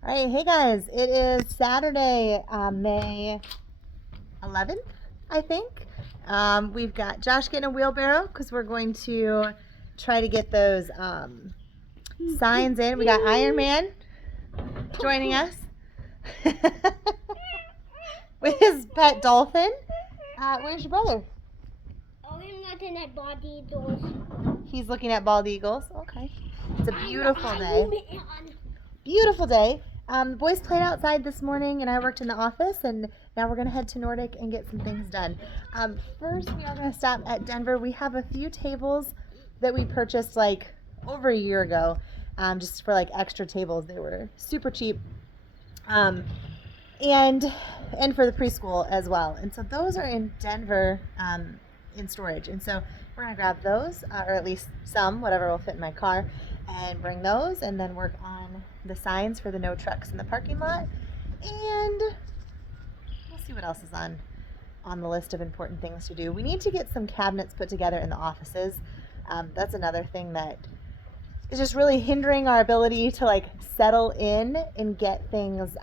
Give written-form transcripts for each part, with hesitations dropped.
All right, hey guys, it is Saturday, May 11th, I think. We've got Josh getting a wheelbarrow because we're going to try to get those signs in. We got Iron Man joining us with his pet dolphin. Where's your brother? Oh, I'm looking at bald eagles. He's looking at bald eagles. Okay. It's a beautiful day. Man. Beautiful day. The boys played outside this morning and I worked in the office, and now we're going to head to Nordic and get some things done. First, we are going to stop at Denver. We have a few tables that we purchased like over a year ago, just for like extra tables. They were super cheap. And for the preschool as well. And so those are in Denver in storage. And so we're going to grab those, or at least some, whatever will fit in my car, and bring those, and then work on the signs for the no trucks in the parking lot. And we'll see what else is on the list of important things to do. We need to get some cabinets put together in the offices. That's another thing that is just really hindering our ability to like settle in and get things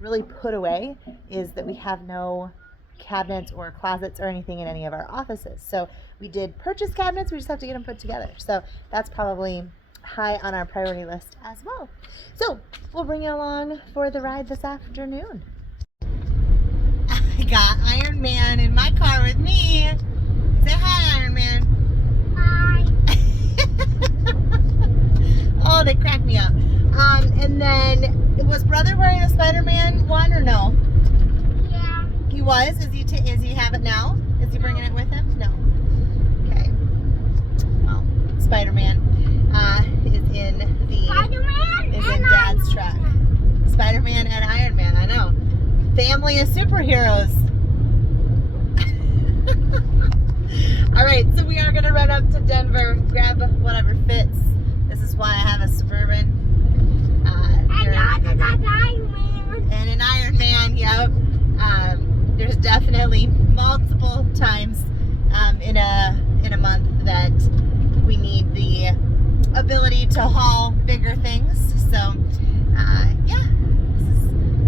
really put away, is that we have no cabinets or closets or anything in any of our offices. So we did purchase cabinets, we just have to get them put together. So that's probably high on our priority list as well. So we'll bring you along for the ride this afternoon. I got Iron Man in my car with me. Say hi, Iron Man. Hi. Oh, they cracked me up. And then, was brother wearing a Spider-Man one or no? Yeah. He was. Is he have it now? Is he bringing it with him? No. Okay. Well, Spider-Man is in Spider-Man is and in Dad's Iron truck. Man. Spider-Man and Iron Man. I know. Family of superheroes. All right, so we are gonna run up to Denver, grab whatever fits. This is why I have a Suburban. And I got Iron Man. And an Iron Man, yep. There's definitely multiple times in a month that we need the ability to haul bigger things. So yeah,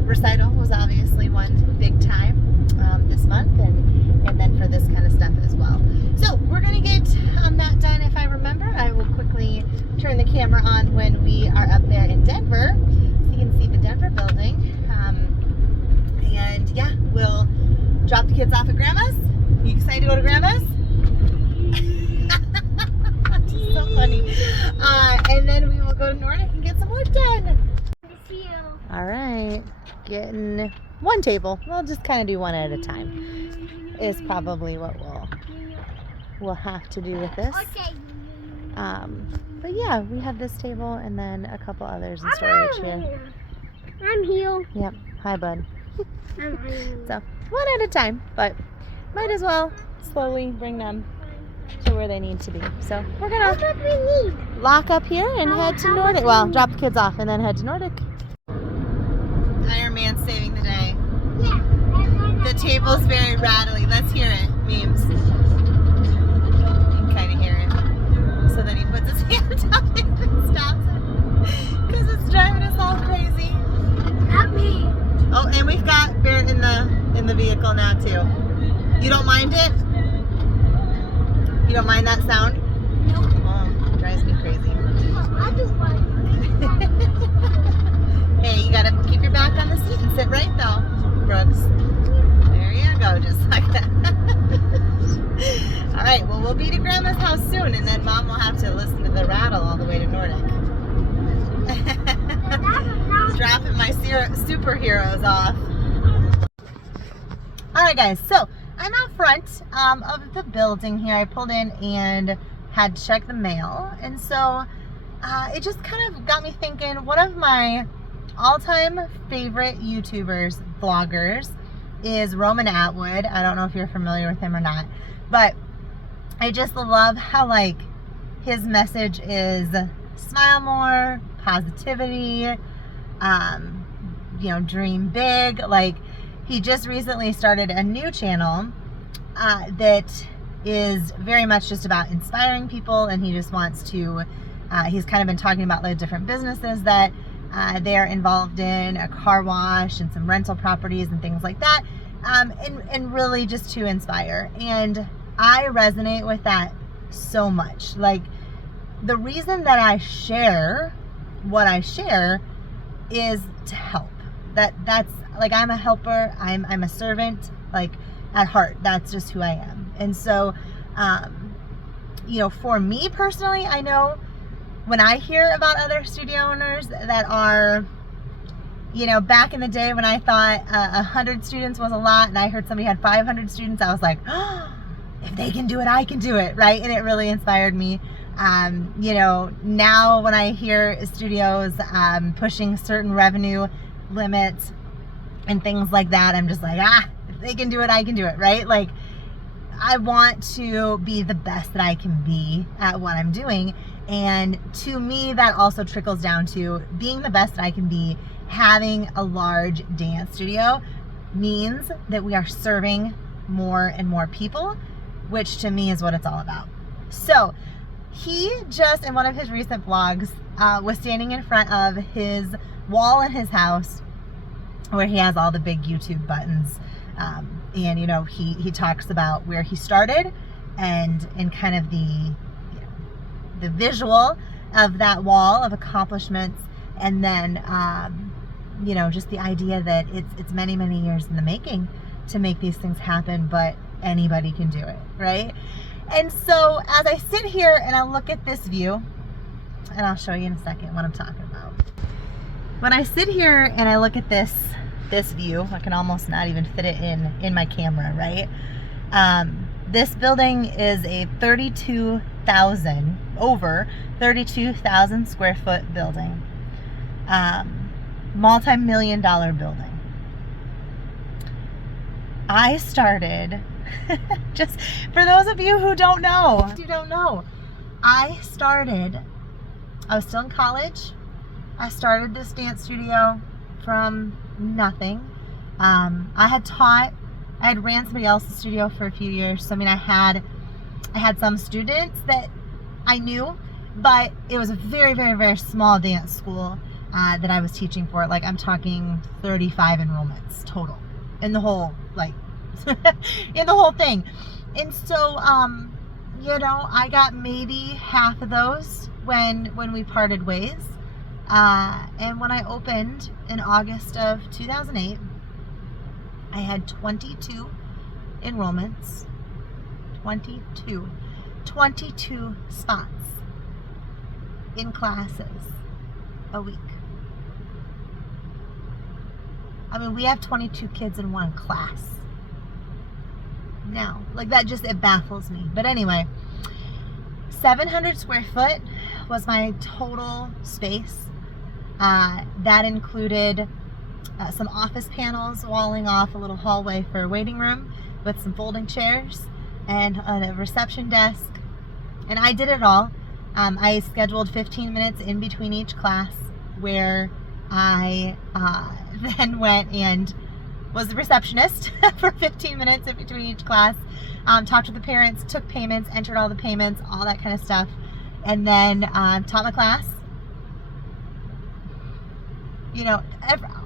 recital was obviously one big time this month, and then for this kind of stuff as well. So we're gonna get that done. If I remember, I will quickly turn the camera on when we are up there in Denver, so you can see the Denver building. And yeah, we'll drop the kids off at Grandma's. You excited to go to Grandma's? That's so funny. And then we will go to Nordic and get some work done. All right, getting one table. We'll just kind of do one at a time. Is probably what we'll have to do with this. But yeah, we have this table and then a couple others in storage here. I'm here. Yep. Hi, bud. I'm here. So one at a time, but might as well slowly bring them to where they need to be. So we're gonna That's what we need. lock up here and head to Nordic. Well, drop the kids off and then head to Nordic. Iron Man saving the day. Yeah. The table's very rattly. Let's hear it, memes. You can kind of hear it. So then he puts his hand up and stops it because it's driving us all crazy. Not me. Oh, and we've got Barrett in the vehicle now too. You don't mind it? You don't mind that sound? Nope. Oh, it drives me crazy. I just want. Hey, you gotta keep your back on the seat and sit right though, Brooks. There you go, just like that. All right, well, we'll be to Grandma's house soon, and then Mom will have to listen to the rattle all the way to Nordic. Dropping my superheroes off. All right, guys, so I'm out front of the building here. I pulled in and had to check the mail, and so it just kind of got me thinking. One of my all-time favorite YouTubers, vloggers, is Roman Atwood. I don't know if you're familiar with him or not, but I just love how like his message is smile more, positivity, you know, dream big. Like, he just recently started a new channel that is very much just about inspiring people, and he just wants to he's kind of been talking about like different businesses that They're involved in a car wash and some rental properties and things like that, and really just to inspire. And I resonate with that so much. Like, the reason that I share what I share is to help. That's like, I'm a helper. I'm a servant. Like, at heart, that's just who I am. And so, for me personally, I know when I hear about other studio owners that are, back in the day when I thought 100 students was a lot, and I heard somebody had 500 students, I was like, oh, if they can do it, I can do it, right? And it really inspired me. Now when I hear studios pushing certain revenue limits and things like that, I'm just like, if they can do it, I can do it, right? Like, I want to be the best that I can be at what I'm doing. And to me, that also trickles down to being the best that I can be. Having a large dance studio means that we are serving more and more people, which to me is what it's all about. So he just, in one of his recent vlogs, was standing in front of his wall in his house where he has all the big YouTube buttons. And he talks about where he started and kind of the visual of that wall of accomplishments, and then just the idea that it's many, many years in the making to make these things happen, but anybody can do it, right? And so as I sit here and I look at this view, and I'll show you in a second what I'm talking about. When I sit here and I look at this view, I can almost not even fit it in my camera, right? This building is a over 32,000 square foot building, multi-million-dollar building. I started, just for those of you who don't know, I was still in college. I started this dance studio from nothing. I had ran somebody else's studio for a few years. So, I had some students that I knew, but it was a very, very, very small dance school that I was teaching for. Like, I'm talking 35 enrollments total in the whole, in the whole thing. And so, I got maybe half of those when we parted ways. And when I opened in August of 2008, I had 22 enrollments, 22 spots in classes a week. We have 22 kids in one class now. Like, that just, it baffles me. But anyway, 700 square foot was my total space. That included some office panels walling off a little hallway for a waiting room with some folding chairs and a reception desk. And I did it all. I scheduled 15 minutes in between each class where I then went and was the receptionist for 15 minutes in between each class, talked to the parents, took payments, entered all the payments, all that kind of stuff, and then taught my class.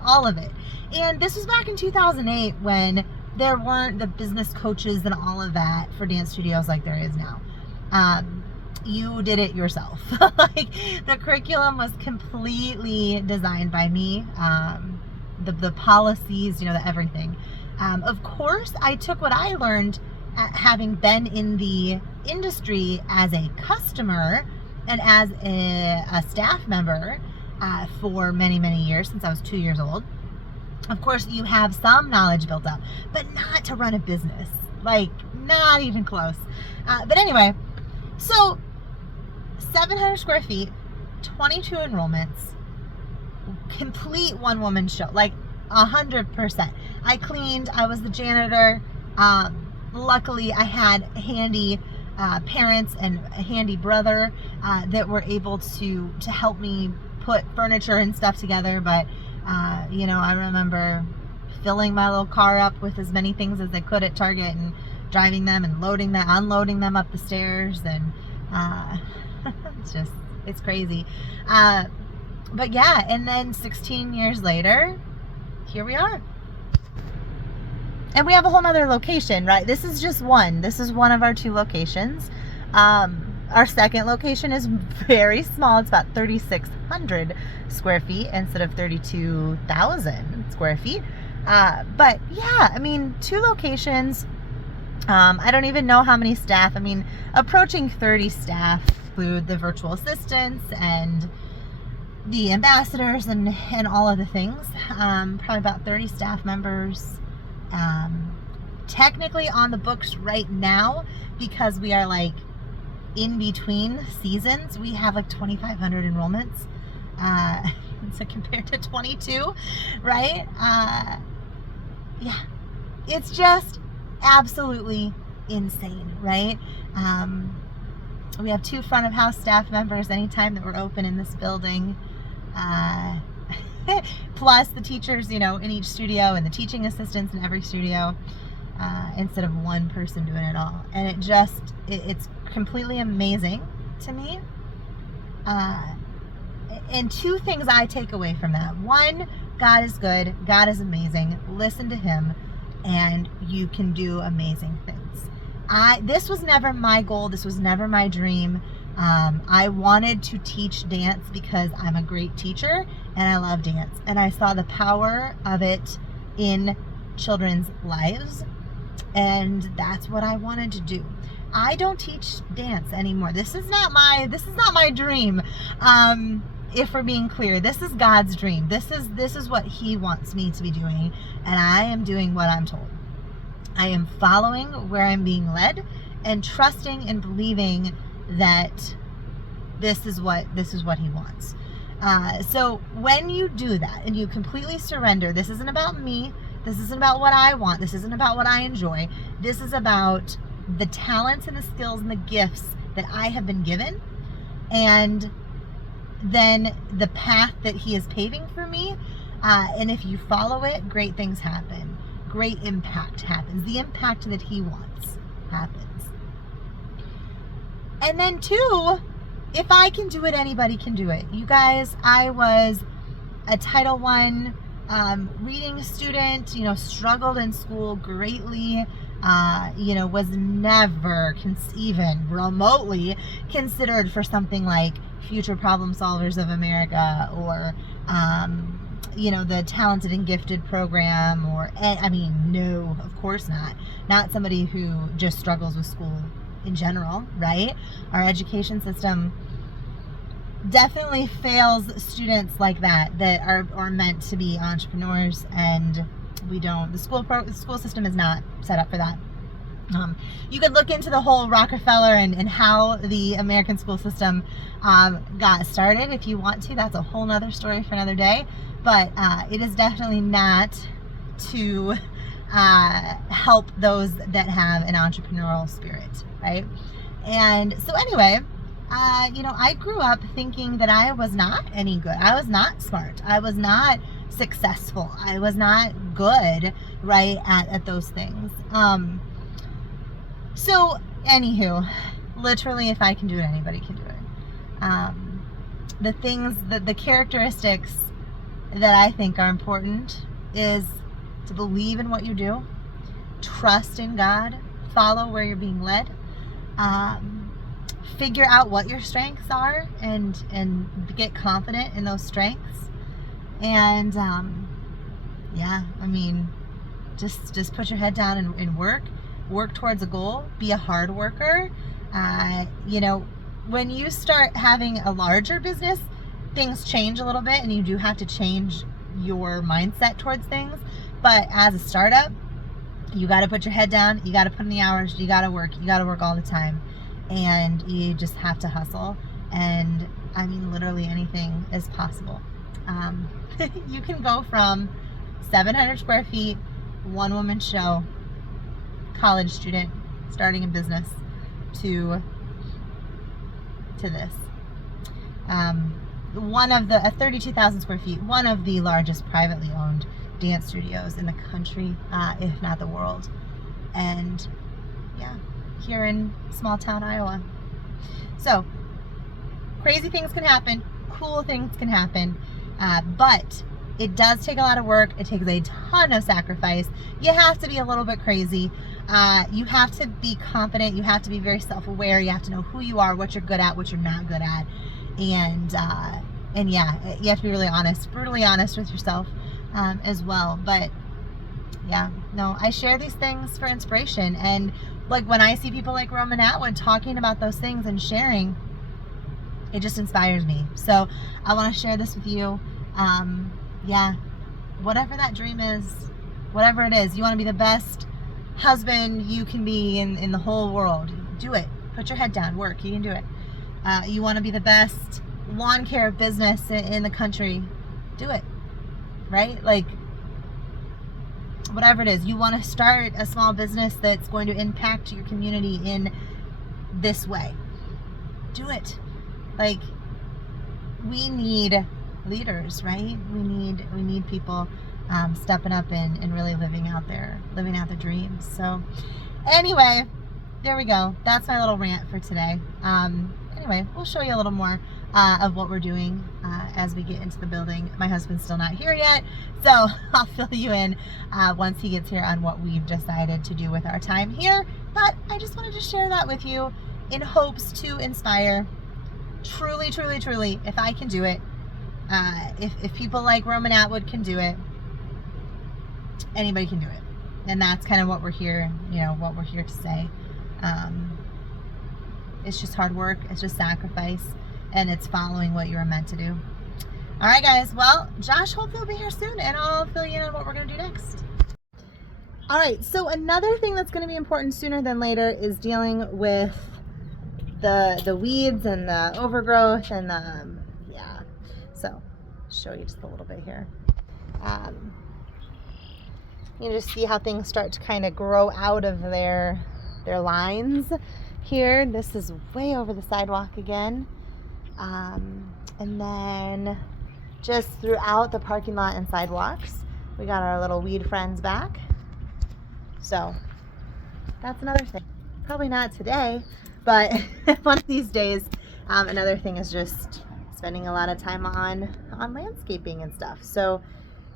All of it. And this was back in 2008 when there weren't the business coaches and all of that for dance studios like there is now. You did it yourself. Like, the curriculum was completely designed by me. The policies, the everything. Of course, I took what I learned having been in the industry as a customer and as a staff member for many, many years, since I was 2 years old. Of course, you have some knowledge built up, but not to run a business. Like, not even close. But anyway, so 700 square feet, 22 enrollments, complete one-woman show, like 100%. I cleaned, I was the janitor. Luckily, I had handy parents and a handy brother that were able to help me put furniture and stuff together. But I remember filling my little car up with as many things as I could at Target and driving them and unloading them up the stairs, and it's crazy. But yeah, and then 16 years later, here we are. And we have a whole nother location, right? This is just one. This is one of our 2 locations. Our second location is very small. It's about 3,600 square feet instead of 32,000 square feet. But yeah, I mean, 2 locations. I don't even know how many staff. I mean, approaching 30 staff, include the virtual assistants and the ambassadors and all of the things. Probably about 30 staff members. Technically on the books right now, because we are like in between seasons, we have like 2,500 enrollments. So compared to 22, right? Yeah, it's just absolutely insane, right? We have 2 front of house staff members anytime that we're open in this building. Plus the teachers, in each studio, and the teaching assistants in every studio, instead of one person doing it all. And it's completely amazing to me. And 2 things I take away from that. 1, God is good. God is amazing. Listen to Him, and you can do amazing things. This was never my goal. This was never my dream. I wanted to teach dance because I'm a great teacher and I love dance. And I saw the power of it in children's lives. And that's what I wanted to do. I don't teach dance anymore. This is not my dream. If we're being clear, this is God's dream. This is what He wants me to be doing. And I am doing what I'm told. I am following where I'm being led and trusting and believing that this is what He wants. So when you do that and you completely surrender, this isn't about me. This isn't about what I want. This isn't about what I enjoy. This is about the talents and the skills and the gifts that I have been given, and then the path that He is paving for me. And if you follow it, great things happen. Great impact happens. The impact that He wants happens. And then 2, if I can do it, anybody can do it. You guys, I was a Title I reading student, struggled in school greatly, was never even remotely considered for something like Future Problem Solvers of America, or, the Talented and Gifted program, no, of course not. Not somebody who just struggles with school in general, right? Our education system definitely fails students like that are meant to be entrepreneurs, and we don't. The school system is not set up for that. You could look into the whole Rockefeller and how the American school system got started if you want to. That's a whole nother story for another day. But it is definitely not to help those that have an entrepreneurial spirit, right? And so anyway, I grew up thinking that I was not any good. I was not smart. I was not successful. I was not good, right, at those things. So anywho, literally, if I can do it, anybody can do it. The things, the characteristics that I think are important is to believe in what you do, trust in God, follow where you're being led, figure out what your strengths are, and get confident in those strengths. And just put your head down and work towards a goal. Be a hard worker. When you start having a larger business, things change a little bit, and you do have to change your mindset towards things. But as a startup, you got to put your head down. You got to put in the hours. You got to work. You got to work all the time, and you just have to hustle. And literally anything is possible. You can go from 700 square feet, one-woman show, college student starting a business, to this. 32,000 square feet, one of the largest privately owned dance studios in the country, if not the world. And yeah, here in small town Iowa. So crazy things can happen. cool things can happen. But it does take a lot of work. It takes a ton of sacrifice. You have to be a little bit crazy. You have to be confident. You have to be very self-aware. You have to know who you are, what you're good at, what you're not good at. And yeah, you have to be really honest, brutally honest with yourself as well. But yeah, no, I share these things for inspiration. And like when I see people like Roman Atwood talking about those things and sharing, it just inspires me. So I want to share this with you. Yeah, whatever that dream is, whatever it is, you want to be the best husband you can be in the whole world. Do it. Put your head down. Work. You can do it. You want to be the best lawn care business in the country. Do it. Right? Like, whatever it is, you want to start a small business that's going to impact your community in this way. Do it. Like, we need leaders, right? We need people stepping up and really living out their dreams. So anyway, there we go. That's my little rant for today. Anyway, we'll show you a little more of what we're doing as we get into the building. My husband's still not here yet, so I'll fill you in once he gets here on what we've decided to do with our time here. But I just wanted to share that with you in hopes to inspire. Truly, truly, truly, if I can do it, if people like Roman Atwood can do it, anybody can do it. And that's kind of what we're here, what we're here to say. It's just hard work, it's just sacrifice, and it's following what you're meant to do. All right, guys. Well, Josh hopefully will be here soon, and I'll fill you in on what we're going to do next. All right, so another thing that's going to be important sooner than later is dealing with the weeds and the overgrowth and yeah. So, show you just a little bit here. You just see how things start to kind of grow out of their lines here. This is way over the sidewalk again. And then just throughout the parking lot and sidewalks, we got our little weed friends back. So that's another thing. Probably not today, but one of these days. Another thing is just spending a lot of time on landscaping and stuff. So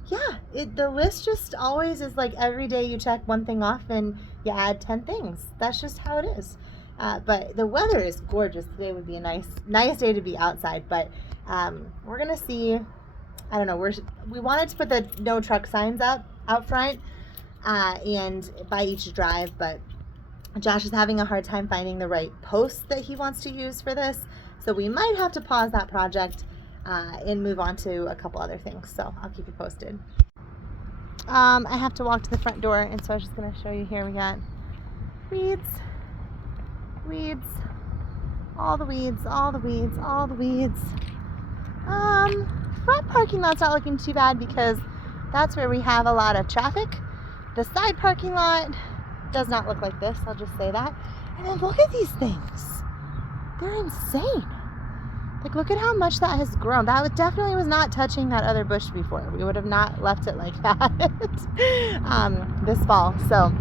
yeah, the list just always is like every day you check one thing off and you add 10 things. That's just how it is. But the weather is gorgeous. Today would be a nice day to be outside. But we're gonna see. I don't know. We wanted to put the no truck signs up out front and by each drive, but Josh is having a hard time finding the right posts that he wants to use for this. So we might have to pause that project and move on to a couple other things. So I'll keep you posted. I have to walk to the front door, and so I was just gonna show you here. We got weeds. All the weeds. Front parking lot's not looking too bad because that's where we have a lot of traffic. The side parking lot does not look like this, I'll just say that. And then look at these things. They're insane. Like, look at how much that has grown. That definitely was not touching that other bush before. We would have not left it like that this fall. So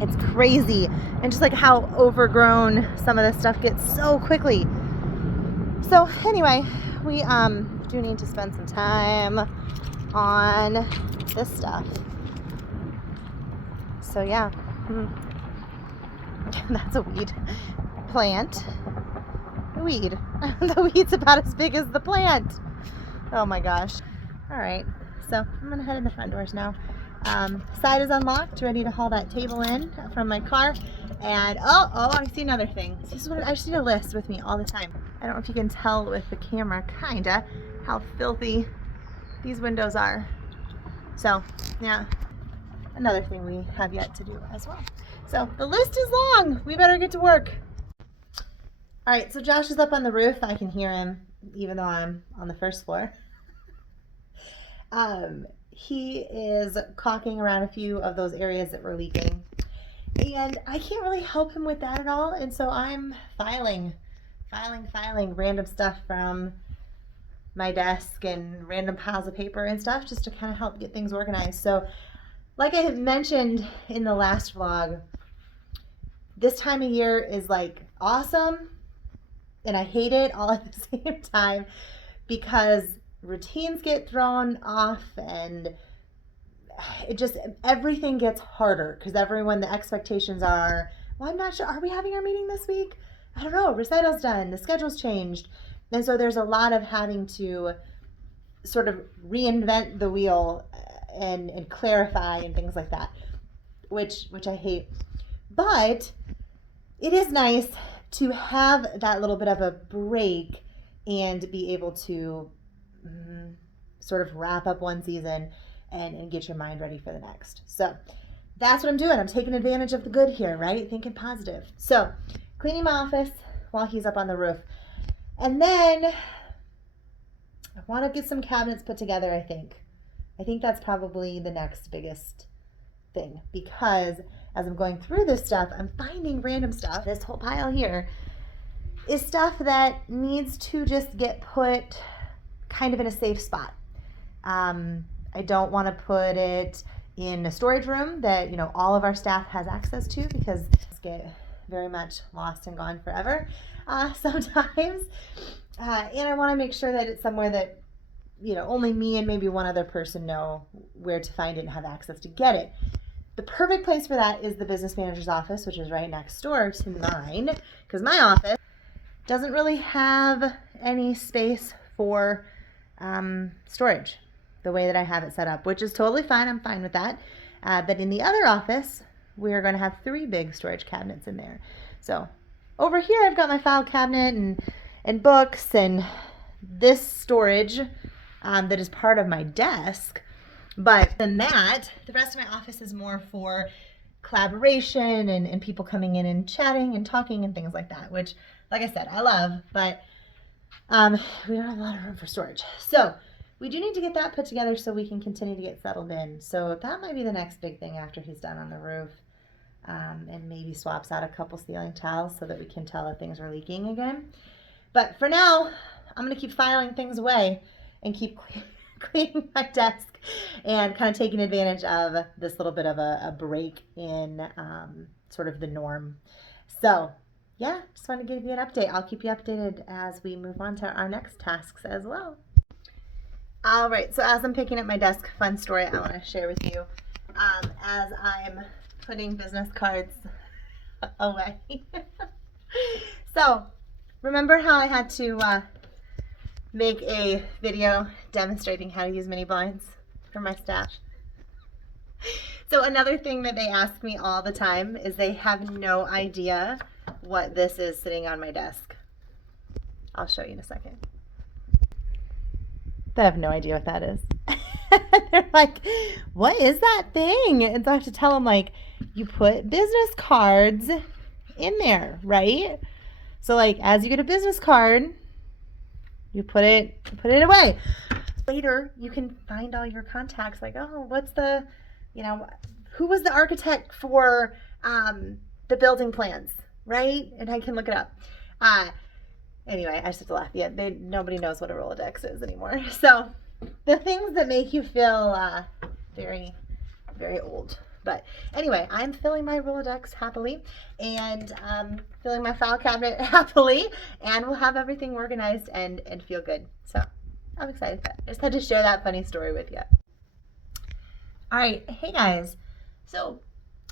it's crazy. And just like how overgrown some of this stuff gets so quickly. So anyway, we do need to spend some time on this stuff. So yeah, that's a weed plant. Weed. The weed's about as big as the plant. Oh my gosh. All right, so I'm gonna head in the front doors now. Side is unlocked, ready to haul that table in from my car. And oh, I see another thing. This is what I just need a list with me all the time. I don't know if you can tell with the camera, kinda, how filthy these windows are. So yeah, another thing we have yet to do as well. So the list is long. We better get to work. All right, so Josh is up on the roof. I can hear him even though I'm on the first floor. He is caulking around a few of those areas that were leaking. And I can't really help him with that at all. And so I'm filing random stuff from my desk and random piles of paper and stuff just to kind of help get things organized. So like I had mentioned in the last vlog, this time of year is like awesome and I hate it all at the same time because routines get thrown off and everything gets harder because the expectations are, well, I'm not sure, are we having our meeting this week? I don't know, recital's done, the schedule's changed. And so there's a lot of having to sort of reinvent the wheel and clarify and things like that, which I hate. But it is nice to have that little bit of a break and be able to sort of wrap up one season and get your mind ready for the next. So that's what I'm doing. I'm taking advantage of the good here, right? Thinking positive. So cleaning my office while he's up on the roof. And then I want to get some cabinets put together, I think. I think that's probably the next biggest thing, because as I'm going through this stuff, I'm finding random stuff. This whole pile here is stuff that needs to just get put kind of in a safe spot. I don't want to put it in a storage room that, all of our staff has access to, because it's get very much lost and gone forever sometimes. And I want to make sure that it's somewhere that, only me and maybe one other person know where to find it and have access to get it. The perfect place for that is the business manager's office, which is right next door to mine, because my office doesn't really have any space for storage the way that I have it set up, which is totally fine. I'm fine with that. But in the other office, we're going to have 3 big storage cabinets in there. So over here, I've got my file cabinet and books and this storage that is part of my desk. But than that, the rest of my office is more for collaboration and people coming in and chatting and talking and things like that, which, like I said, I love, but we don't have a lot of room for storage. So we do need to get that put together so we can continue to get settled in. So that might be the next big thing after he's done on the roof, and maybe swaps out a couple ceiling tiles so that we can tell if things are leaking again. But for now, I'm going to keep filing things away and keep cleaning my desk and kind of taking advantage of this little bit of a break in sort of the norm. So yeah, just want to give you an update. I'll keep you updated as we move on to our next tasks as well. All right, so as I'm picking up my desk, fun story I want to share with you as I'm putting business cards away. So remember how I had to make a video demonstrating how to use mini blinds for my staff? So another thing that they ask me all the time is they have no idea what this is sitting on my desk. I'll show you in a second. They have no idea what that is. They're like, what is that thing? And so I have to tell them, like, you put business cards in there, right? So like, as you get a business card, you put it away. Later, you can find all your contacts, like, oh, what's the, who was the architect for the building plans, right? And I can look it up. Anyway, I just have to laugh. Yeah, nobody knows what a Rolodex is anymore. So the things that make you feel very, very old. But anyway, I'm filling my Rolodex happily and filling my file cabinet happily, and we'll have everything organized and feel good. So I'm excited for that. I just had to share that funny story with you. All right. Hey, guys. So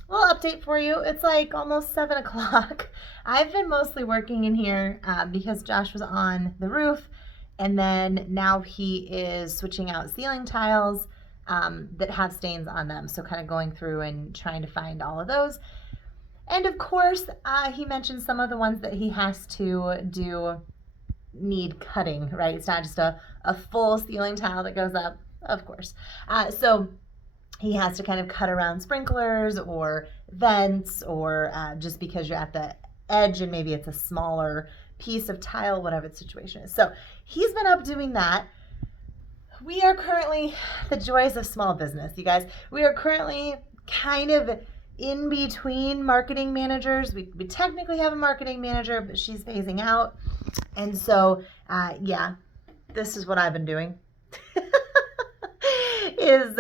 a little update for you. It's like almost 7 o'clock. I've been mostly working in here because Josh was on the roof, and then now he is switching out ceiling tiles that have stains on them. So kind of going through and trying to find all of those. And of course, he mentioned some of the ones that he has to do need cutting, right? It's not just a full ceiling tile that goes up, of course. So he has to kind of cut around sprinklers or vents, or just because you're at the edge and maybe it's a smaller piece of tile, whatever the situation is. So he's been up doing that. We are currently, the joys of small business, you guys, we are currently kind of in between marketing managers. We technically have a marketing manager, but she's phasing out. And so, yeah, this is what I've been doing, is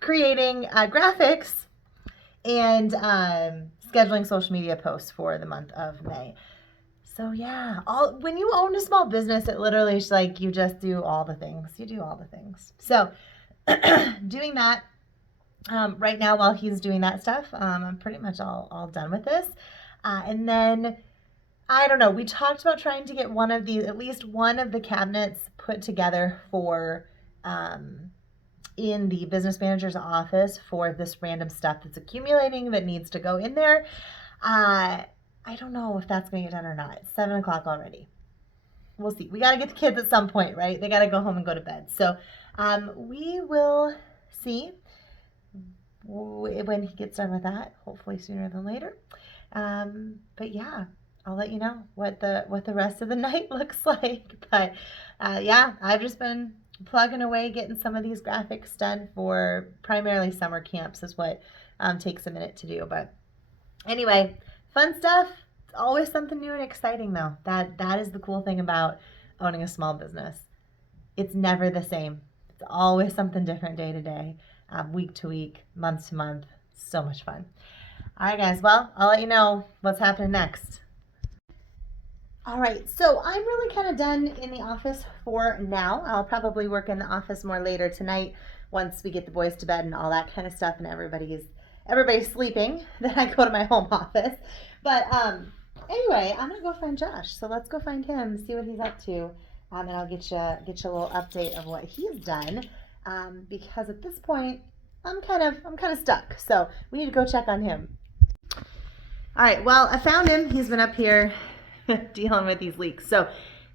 creating graphics and scheduling social media posts for the month of May. So yeah, when you own a small business, it literally is like you just do all the things. You do all the things. So doing that right now while he's doing that stuff, I'm pretty much all done with this. And then I don't know. We talked about trying to get at least one of the cabinets put together for in the business manager's office for this random stuff that's accumulating that needs to go in there. I don't know if that's going to get done or not. It's 7 o'clock already. We'll see. We got to get the kids at some point, right? They got to go home and go to bed. So we will see when he gets done with that. Hopefully sooner than later. But yeah, I'll let you know what the rest of the night looks like. But yeah, I've just been plugging away, getting some of these graphics done for primarily summer camps is what takes a minute to do. But anyway, fun stuff. It's always something new and exciting though. That is the cool thing about owning a small business. It's never the same. It's always something different day to day, week to week, month to month. So much fun. All right, guys. Well, I'll let you know what's happening next. All right, so I'm really kind of done in the office for now. I'll probably work in the office more later tonight once we get the boys to bed and all that kind of stuff and everybody's sleeping. Then I go to my home office. But anyway, I'm gonna go find Josh. So let's go find him, see what he's up to, and I'll get you a little update of what he's done. Because at this point, I'm kind of stuck. So we need to go check on him. All right, well, I found him. He's been up here dealing with these leaks. So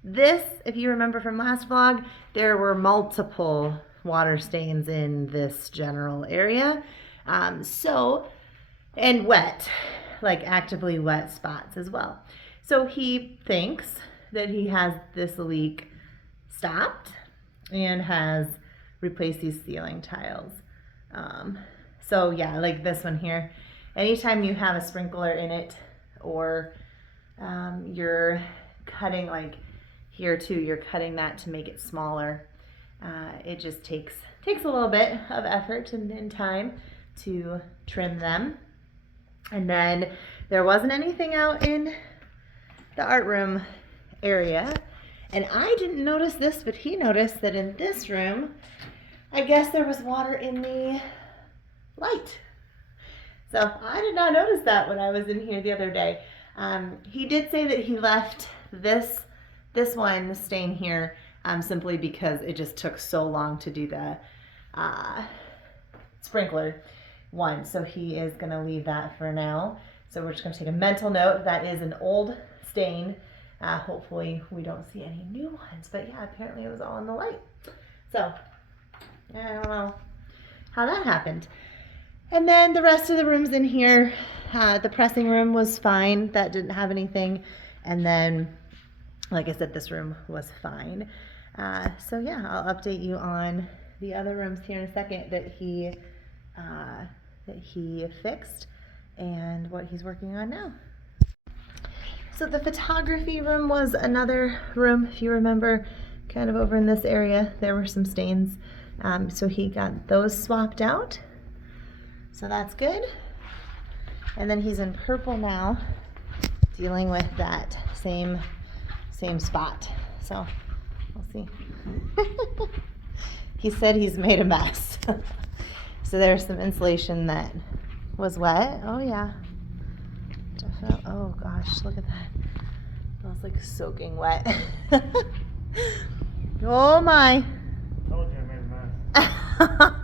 this, if you remember from last vlog, there were multiple water stains in this general area. And wet, like actively wet spots as well. So he thinks that he has this leak stopped and has replaced these ceiling tiles. So yeah, like this one here, anytime you have a sprinkler in it or you're cutting, like here too, you're cutting that to make it smaller. It just takes a little bit of effort and time to trim them. And then there wasn't anything out in the art room area. And I didn't notice this, but he noticed that in this room, I guess there was water in the light. So I did not notice that when I was in here the other day. He did say that he left this one stain here simply because it just took so long to do the sprinkler one. So he is going to leave that for now. So we're just going to take a mental note. That is an old stain. Hopefully we don't see any new ones. But yeah, apparently it was all in the light. So I don't know how that happened. And then the rest of the rooms in here, the pressing room was fine. That didn't have anything. And then, like I said, this room was fine. So yeah, I'll update you on the other rooms here in a second that he fixed and what he's working on now. So the photography room was another room, if you remember, kind of over in this area. There were some stains. So he got those swapped out. So that's good. And then he's in purple now, dealing with that same spot. So we'll see. He said he's made a mess. So there's some insulation that was wet. Oh yeah. Definitely. Oh gosh, look at that. Smells like soaking wet. Oh my. Told you I made a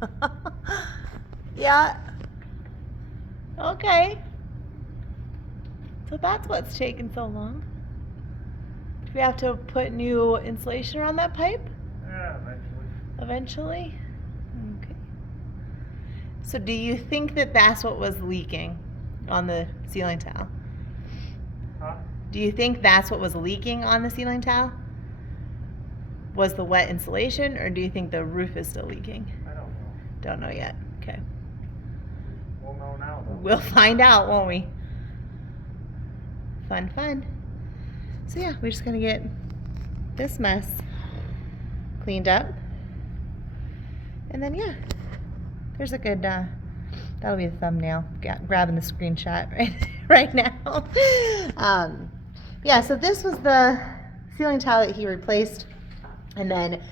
mess. Yeah. Okay. So that's what's taking so long. Do we have to put new insulation around that pipe? Yeah, eventually. Eventually? Okay. So do you think that that's what was leaking on the ceiling tile? Huh? Do you think that's what was leaking on the ceiling tile? Was the wet insulation, or do you think the roof is still leaking? I don't know. Don't know yet. Okay. We'll know now, though. We'll find out, won't we? Fun. So yeah, we're just gonna get this mess cleaned up. And then yeah, there's a good, that'll be the thumbnail, grabbing the screenshot right now. yeah, so this was the ceiling tile that he replaced and then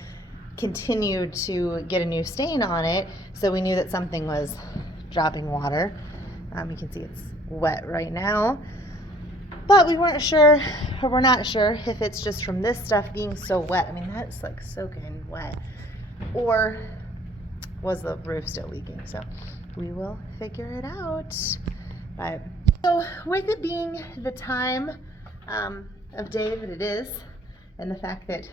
continued to get a new stain on it. So we knew that something was dropping water. You can see it's wet right now. But we weren't sure, or we're not sure, if it's just from this stuff being so wet. I mean, that's like soaking wet. Or was the roof still leaking? So we will figure it out. But so with it being the time of day that it is, and the fact that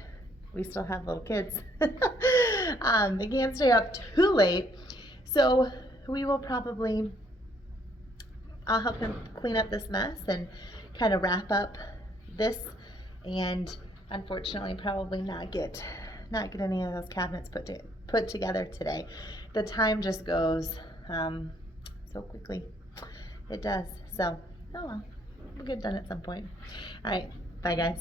we still have little kids, they can't stay up too late. So we will probably, I'll help him clean up this mess and kind of wrap up this, and unfortunately probably not get any of those cabinets put together today. The time just goes so quickly. It does. So, oh well, we'll get done at some point. All right, bye guys.